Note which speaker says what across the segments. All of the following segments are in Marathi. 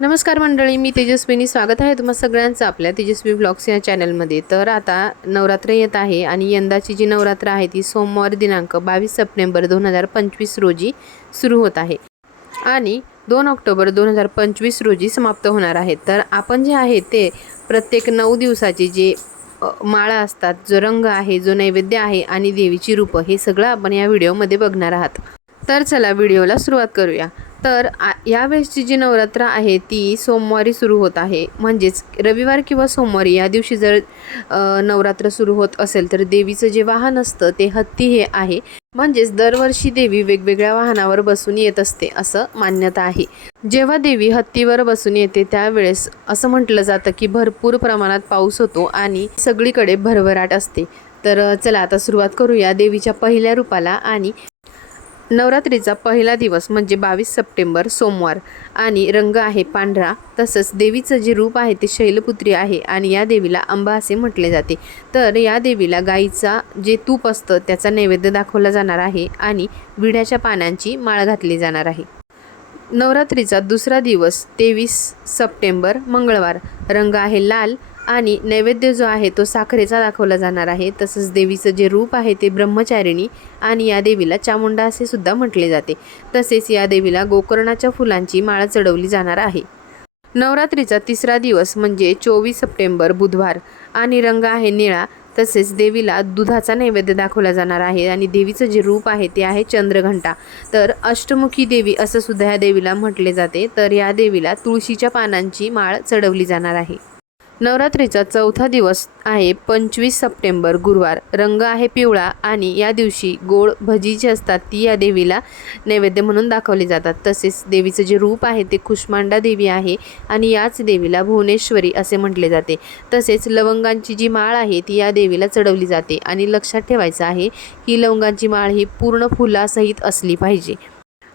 Speaker 1: नमस्कार मंडळी मी तेजस्विनी. स्वागत आहे तुम्हा सगळ्यांचं आपल्या तेजस्वी ब्लॉग्स या चॅनलमध्ये. तर आता नवरात्र येत आहे आणि यंदाची जी नवरात्र आहे ती सोमवार दिनांक बावीस सप्टेंबर दोन हजार पंचवीस रोजी सुरू होत आहे. आणि दोन ऑक्टोबर दोन हजार पंचवीस रोजी समाप्त होणार आहे. तर आपण जे आहे ते प्रत्येक नऊ दिवसाची जे माळा असतात जो रंग आहे जो नैवेद्य आहे आणि देवीची रूपं हे सगळं आपण या व्हिडिओमध्ये बघणार आहात. तर चला व्हिडिओला सुरुवात करूया. तर आ यावेळेसची जी नवरात्र आहे ती सोमवारी सुरू होत आहे. म्हणजेच रविवार किंवा सोमवारी या दिवशी जर नवरात्र सुरू होत असेल तर देवीचं जे वाहन असतं ते हत्ती हे आहे. म्हणजेच दरवर्षी देवी वेगवेगळ्या वाहनावर बसून येत असते असं मान्यता आहे. जेव्हा देवी हत्तीवर बसून येते त्यावेळेस असं म्हटलं जातं की भरपूर प्रमाणात पाऊस होतो आणि सगळीकडे भरभराट असते. तर चला आता सुरुवात करूया देवीच्या पहिल्या रूपाला आणि नवरात्रीचा पहिला दिवस म्हणजे बावीस सप्टेंबर सोमवार. आणि रंग आहे पांढरा तसंच देवीचं जे रूप आहे ते शैलपुत्री आहे आणि या देवीला अंबा असे म्हटले जाते. तर या देवीला गाईचा जे तूप असतं त्याचा नैवेद्य दाखवला जाणार आहे आणि विड्याच्या पानांची माळ घातली जाणार आहे. नवरात्रीचा दुसरा दिवस तेवीस सप्टेंबर मंगळवार. रंग आहे लाल आणि नैवेद्य जो आहे तो साखरेचा दाखवला जाणार आहे. तसंच देवीचं जे रूप आहे ते ब्रह्मचारिणी आणि या देवीला चामुंडा असे सुद्धा म्हटले जाते. तसेच या देवीला गोकर्णाच्या फुलांची माळ चढवली जाणार आहे. नवरात्रीचा तिसरा दिवस म्हणजे चोवीस सप्टेंबर बुधवार. आणि रंग आहे निळा. तसेच देवीला दुधाचा नैवेद्य दाखवला जाणार आहे आणि देवीचं जे रूप आहे ते आहे चंद्रघंटा. तर अष्टमुखी देवी असं सुद्धा या देवीला म्हटले जाते. तर या देवीला तुळशीच्या पानांची माळ चढवली जाणार आहे. नवरात्रीचा चौथा दिवस आहे पंचवीस सप्टेंबर गुरुवार. रंग आहे पिवळा आणि या दिवशी गोड भजी जी असतात ती या देवीला नैवेद्य म्हणून दाखवली जातात. तसेच देवीचं जे रूप आहे ते कुष्मांडा देवी आहे आणि याच देवीला भुवनेश्वरी असे म्हटले जाते. तसेच लवंगांची जी माळ आहे ती या देवीला चढवली जाते आणि लक्षात ठेवायचं आहे की लवंगांची माळ ही पूर्ण फुलासहित असली पाहिजे.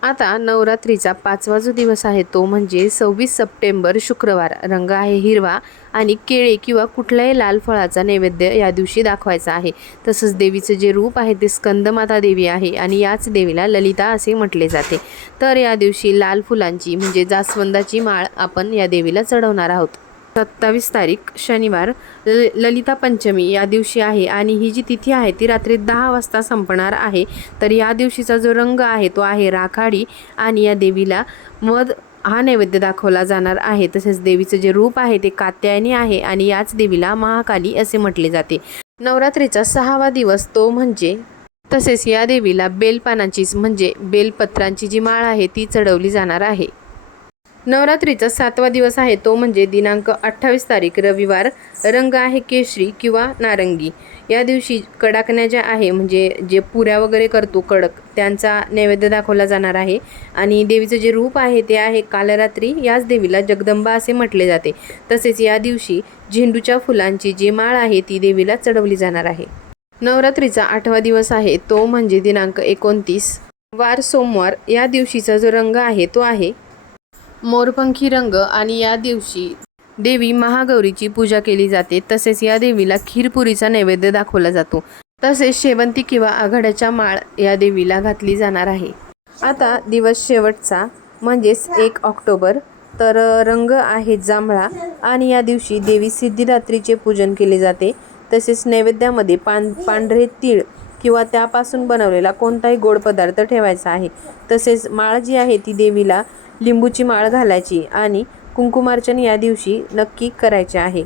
Speaker 1: आता नवरात्रीचा पाचवा जो दिवस आहे तो म्हणजे सव्वीस सप्टेंबर शुक्रवार. रंग आहे हिरवा आणि केळे किंवा कुठल्याही लाल फळाचा नैवेद्य या दिवशी दाखवायचा आहे. तसंच देवीचं जे रूप आहे ते स्कंदमाता देवी आहे आणि याच देवीला ललिता असे म्हटले जाते. तर या दिवशी लाल फुलांची म्हणजे जास्वंदाची माळ आपण या देवीला चढवणार आहोत. सत्तावीस तारीख शनिवार ल ललिता पंचमी या दिवशी आहे आणि ही जी तिथी आहे ती रात्री दहा वाजता संपणार आहे. तर या दिवशीचा जो रंग आहे तो आहे राखाडी आणि या देवीला मध हा नैवेद्य दाखवला जाणार आहे. तसेच देवीचं जे रूप आहे ते कात्यायनी आहे आणि याच देवीला महाकाली असे म्हटले जाते. नवरात्रीचा सहावा दिवस तो म्हणजे तसेच या देवीला बेलपानांचीच म्हणजे बेलपत्रांची जी माळ आहे ती चढवली जाणार आहे. नवरात्रीचा सातवा दिवस आहे तो म्हणजे दिनांक अठ्ठावीस तारीख रविवार रंग आहे केशरी किंवा नारंगी. या दिवशी कडाकण्या ज्या आहे म्हणजे जे पुऱ्या वगैरे करतो कडक त्यांचा नैवेद्य दाखवला जाणार आहे. आणि देवीचं जे रूप आहे ते आहे कालरात्री याच देवीला जगदंबा असे म्हटले जाते. तसेच या दिवशी झेंडूच्या फुलांची जी माळ आहे ती देवीला चढवली जाणार आहे. नवरात्रीचा आठवा दिवस आहे तो म्हणजे दिनांक एकोणतीस. वार सोमवार या दिवशीचा जो रंग आहे तो आहे मोरपंखी रंग आणि या दिवशी देवी महागौरीची पूजा केली जाते. तसेच या देवीला खीरपुरीचा नैवेद्य दाखवला जातो. तसेच शेवंती किंवा आघाड्याच्या माळ या देवीला घातली जाणार आहे. आता दिवस शेवटचा म्हणजेच एक ऑक्टोबर. तर रंग आहे जांभळा आणि या दिवशी देवी सिद्धिदात्रीचे पूजन केले जाते. तसेच नैवेद्यामध्ये पान पांढरे तीळ किंवा त्यापासून बनवलेला कोणताही गोड पदार्थ ठेवायचा आहे. तसेच माळ जी आहे ती देवीला लिंबूची माळ घालायची आणि कुंकुमार्चन या दिवशी नक्की करायचे आहे.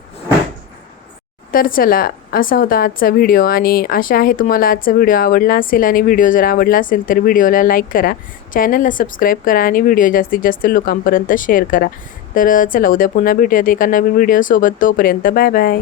Speaker 1: तर चला असा होता आजचा व्हिडिओ आणि आशा आहे तुम्हाला आजचा व्हिडिओ आवडला असेल आणि व्हिडिओ जर आवडला असेल तर व्हिडिओला लाईक करा चॅनलला सबस्क्राईब करा आणि व्हिडिओ जास्तीत जास्त लोकांपर्यंत शेअर करा. तर चला उद्या पुन्हा भेटूयात एका नवीन व्हिडिओसोबत. तोपर्यंत बाय बाय.